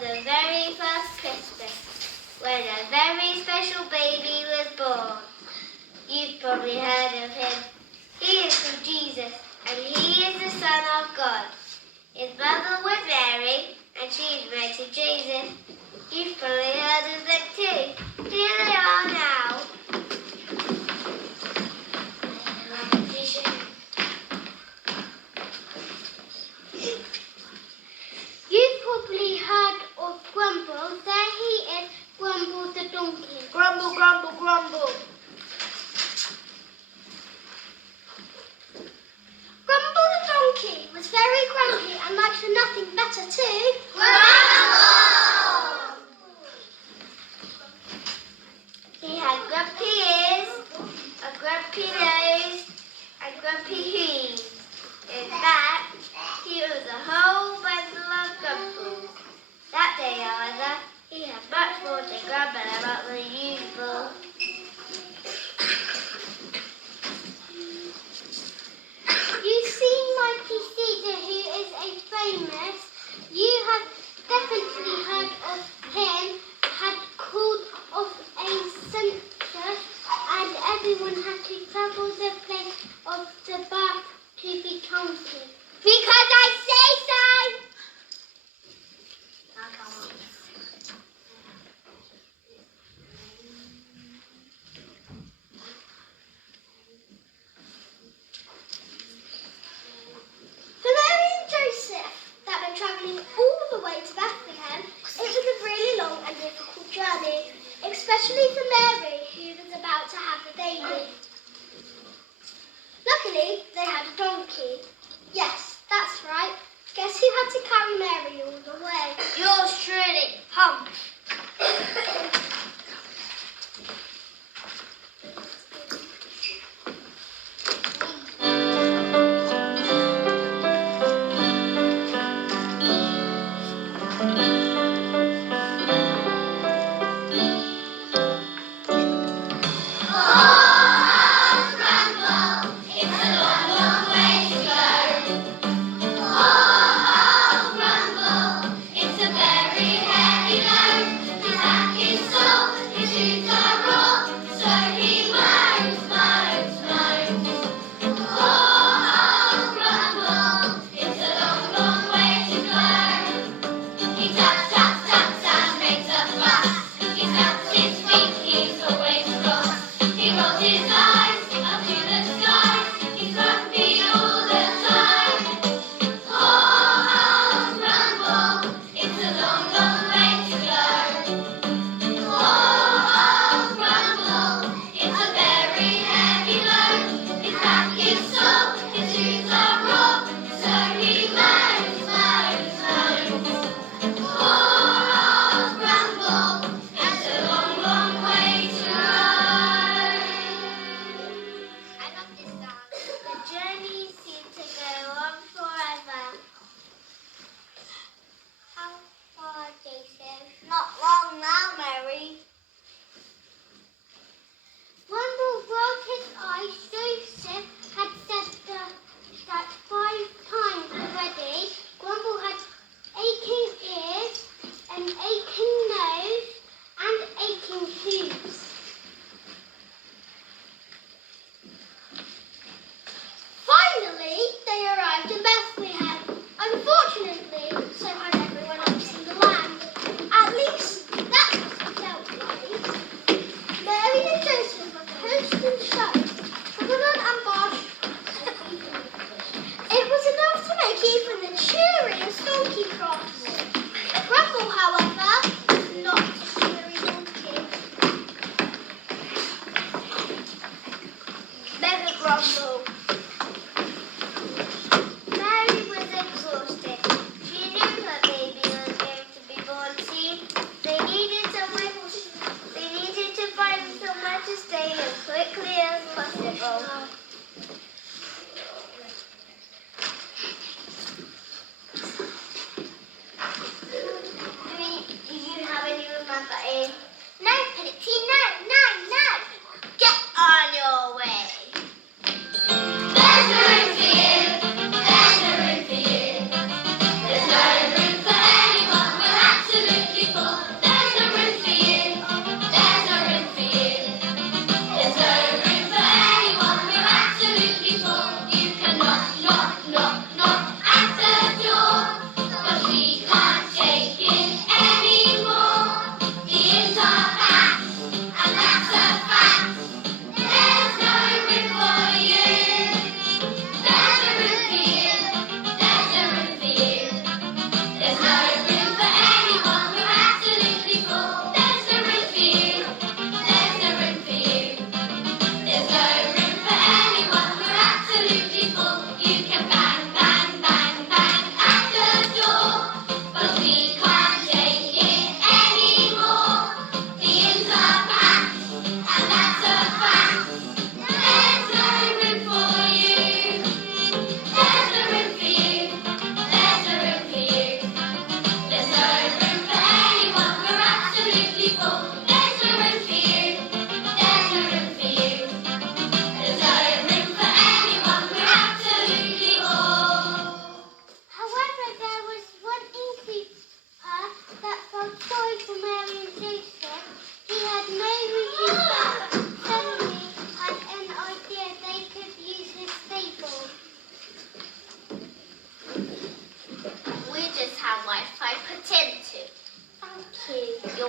the very first Christmas, when a very special baby was born. You've probably heard of him. He is from Jesus, and he is the Son of God. His mother was Mary, and she is married to Jesus. You've probably heard of them too. Here they are now. You've probably heard of Grumble. There he is, Grumble the donkey. Grumble, grumble, grumble. Grumble the donkey was very grumpy and liked for nothing better to grumble. He had grumpy ears, a grumpy nose, and grumpy heels. In fact, he was a whole bundle of grumbles. That day, however, he had much more to grumble about than usual. You've seen Mikey Caesar, who is a famous. You have definitely heard of him. Had called off a census, and everyone had to travel the place of the birth to be counted. Because I say so! Now come on. For Mary and Joseph, that were travelling all the way to Bethlehem, it was a really long and difficult journey, especially for Mary, who was about to have the baby. Luckily, they had a donkey. Yes,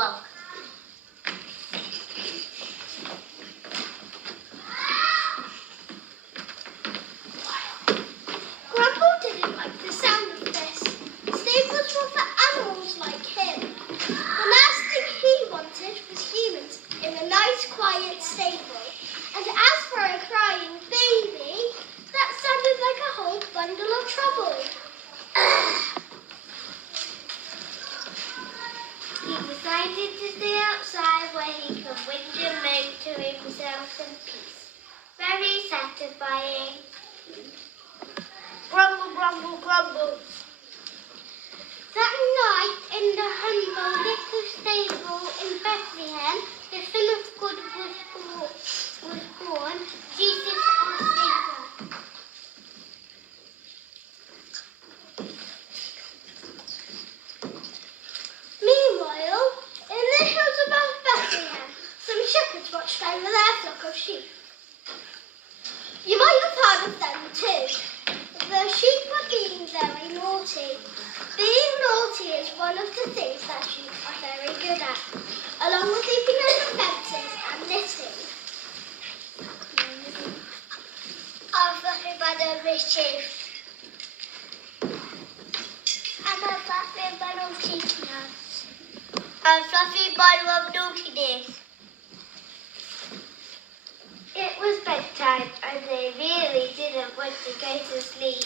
stable. Grumble didn't like the sound of this. Stables were for animals like him. The last thing he wanted was humans in a nice, quiet stable. And as for a crying baby, that sounded like a whole bundle of trouble. He decided to stay outside where he could whinge and moan to himself in peace. Very satisfying. Grumble, grumble, grumble. That night in the humble little stable in Bethlehem, the Son of God was born, Jesus our Saviour. Meanwhile, in the hills above Bethlehem, some shepherds watched over their flock of sheep. You might have heard of them too. The sheep were being very naughty. Being naughty is one of the things that sheep are very good at, along with leaping over fences and knitting. I'm fluffy by the mischief. I'm a fluffy by naughtiness. I'm fluffy by naughtiness. It was bedtime and they really didn't want to go to sleep.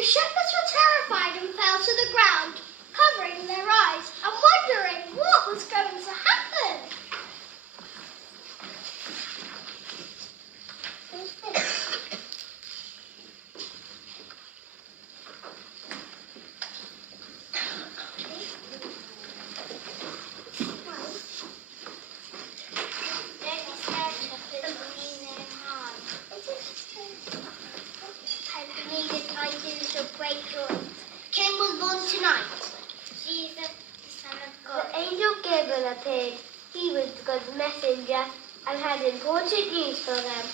The shepherds were terrified and fell to the ground, covering their eyes and wondering what was going to happen. King was born tonight. Jesus, the Son of God. The angel Gabriel appeared. He was God's messenger and had important news for them.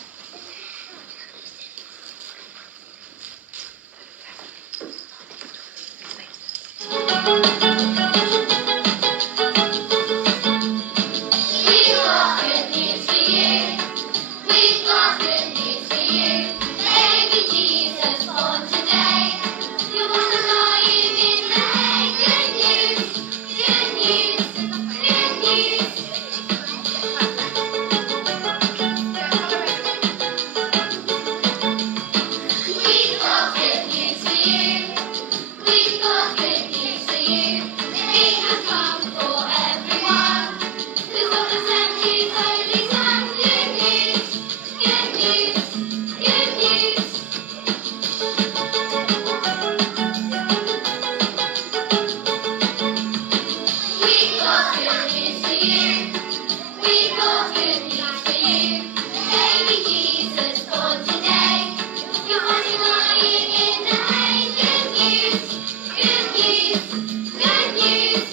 Good news!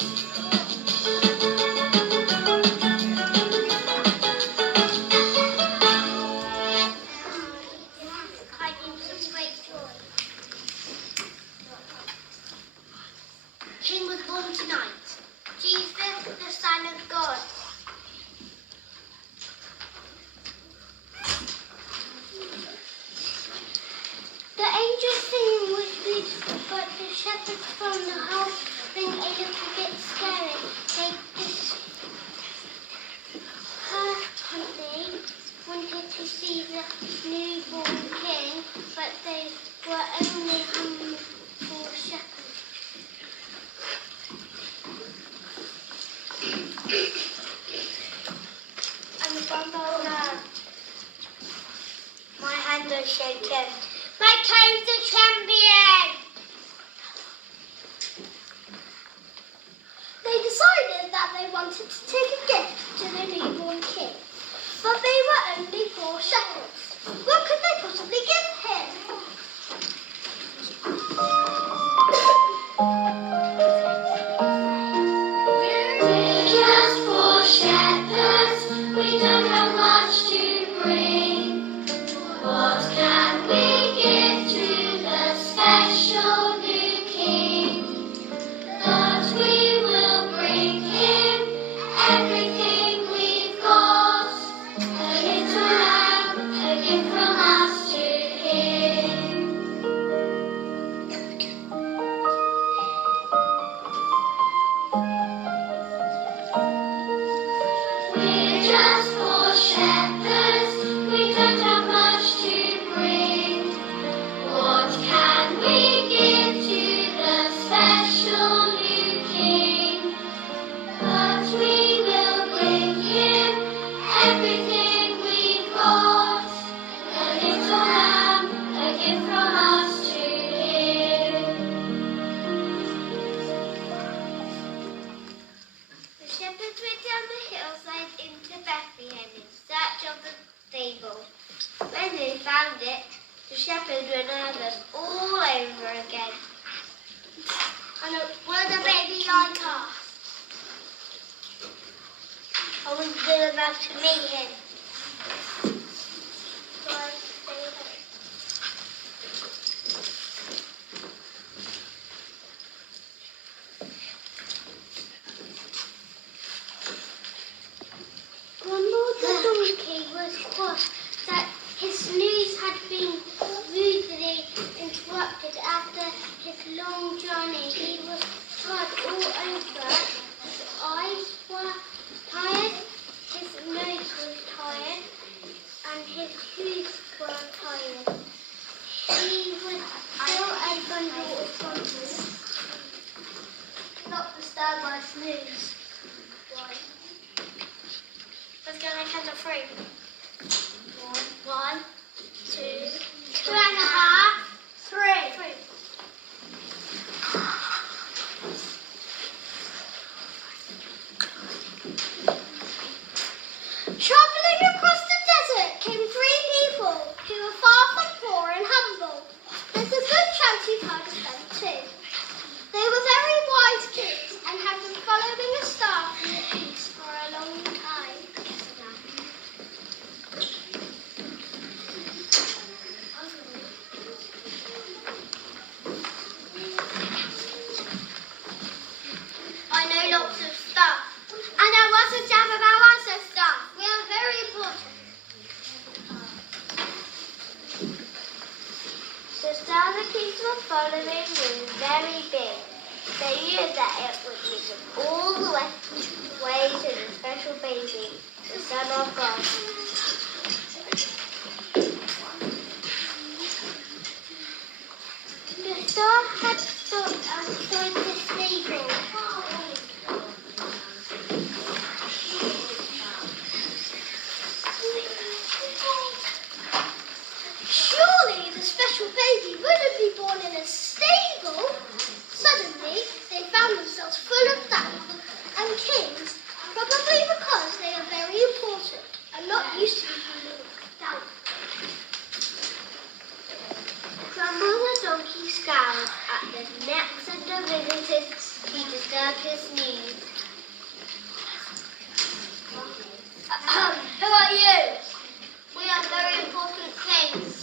Hiding some great joy. King was born tonight, Jesus, the Son of God. The angels singing was good, but the shepherds from the house being a little bit scary. They wanted to see the newborn king, but they were only humble shepherds. I'm a bumble. My hand is shaking. My toes are champion! They decided that they wanted to take a gift to the newborn king, but they were only 4 shepherds. What could they possibly give him? We're just 4 shepherds, we don't have much to bring. What can we give to the special new king? But we will bring him everything we've got. A little lamb, a gift from us to him. We're just 4 shepherds, we don't have much to bring. What can we give to the special new king? But we will bring him everything we've got. A little lamb, a gift from us to him. The shepherds went down the hillside into Bethlehem in search of the stable. When they found it, the shepherds were nervous all over again. And was the baby like us? I was good enough to meet him. So I stayed home. Grumble the donkey was cross that his snooze had been rudely interrupted after his long journey. He was tired all over. His eyes were tired, his nose was tired, and his shoes were tired. He was still a bundle of grumbles. Not disturbed by snooze. Why? Let's go on count of 3. 1, 2, 2.5, 3. Travelling across the desert came 3 people who were far from poor and humble. There's a good chance you've heard of them too. They were very wise kids and had been following a star from the east for a long time. I know lots of stuff. And I want to jam about lots of stuff. We are very important. The star the kids were following was very big. They knew that it would lead them all the way to the special baby, the Son of God. The star had stopped outside the stable. Surely the special baby wouldn't be born in a stable. Suddenly, they found themselves full of doubt and kings, probably because they are very important and not used to being doubt. Grumble the donkey scowled at the necks of the visitors circus news. Who are you? We are very important kings.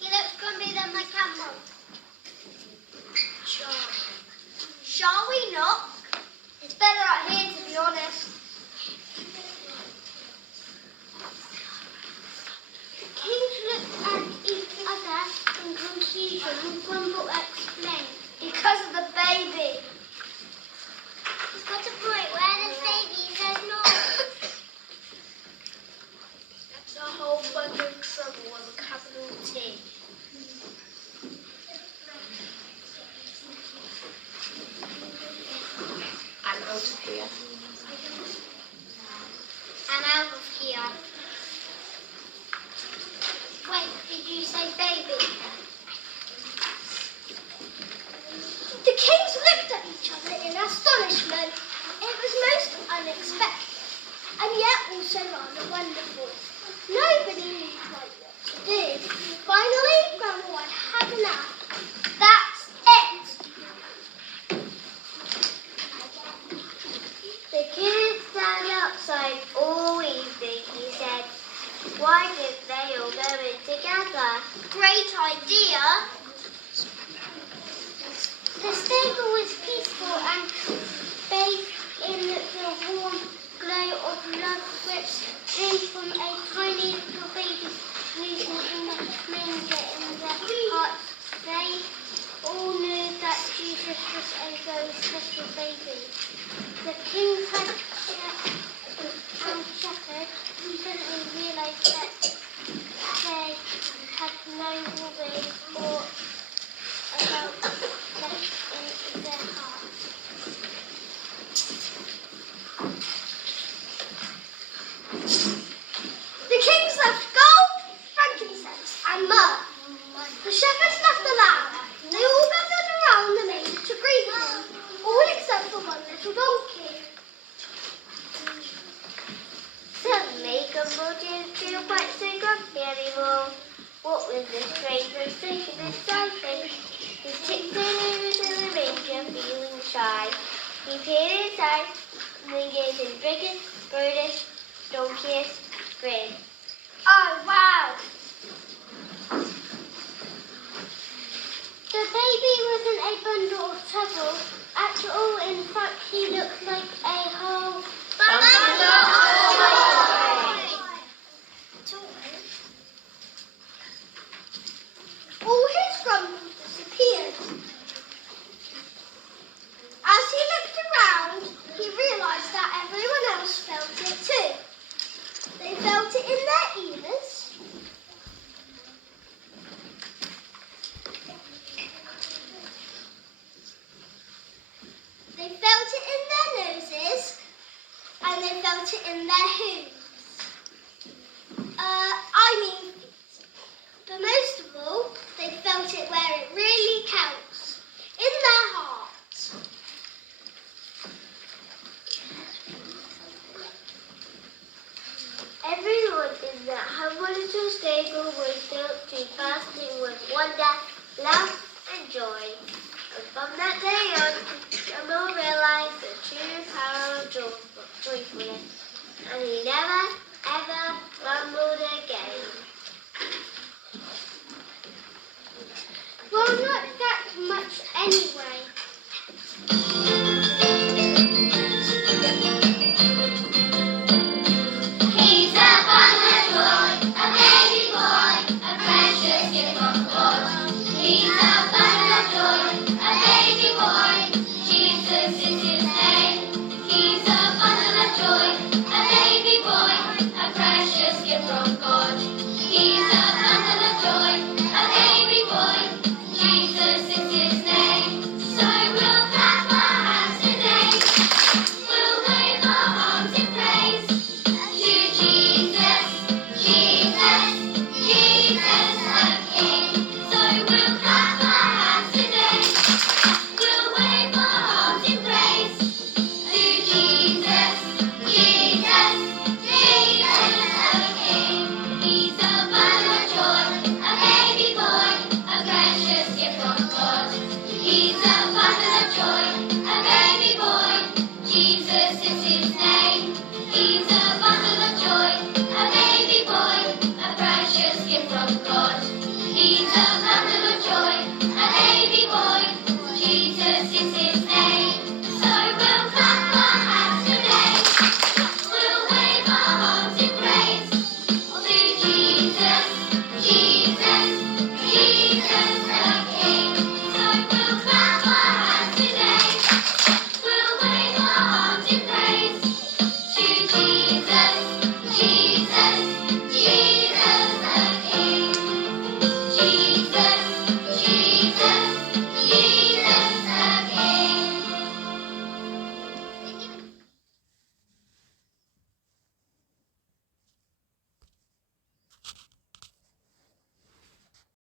He looks grumpy than my camel. Shall we not? It's better out here, to be honest. The kings looked at each other in confusion and Grumble explained. Because of the baby. He's got a point. Where the baby says no. That's a whole bunch of trouble with a capital T. I'm out of here. I'm out of here. Wait, did you say baby? The kings looked at each other in astonishment. It was most unexpected, and yet also rather wonderful. Nobody knew quite what to do. Finally, Grandma had enough. That's it! The kids stand outside all evening, he said. Why didn't they all go in together? Great idea! The stable was peaceful and bathed in the warm glow of love which came from a tiny little baby sleeping in the manger in their hearts. They all knew that Jesus was a very special baby. The kings had shepherd suddenly realised that they had no worry or about death in their hearts. The kings left gold, frankincense, and myrrh. The shepherds left the lamb. They all gathered around the manger to greet him, all except for one little donkey. Suddenly, Gumball didn't feel quite so grumpy anymore. What was the strange sensation inside him? He tiptoed over to the manger, feeling shy. He peered inside, and then gave his biggest, broadest, donkiest grin. Oh, wow! The baby wasn't a bundle of trouble at all. In fact, he looked like a whole bundle of joy. All his grumbles disappeared. As he looked around, he realised that everyone else felt it too. They felt it in their ears. They felt it in their noses, and they felt it in their hooves. Feet. But most of all, they felt it where it really counts, in their hearts. wonder, love and joy. And from that day on, Samuel realized the true power of joyfulness, and he never, ever grumbled again. Well, not that much anyway. He's a bundle of joy, a baby boy, a precious gift from the Lord. He's a bundle of joy, a baby boy, Jesus is his name.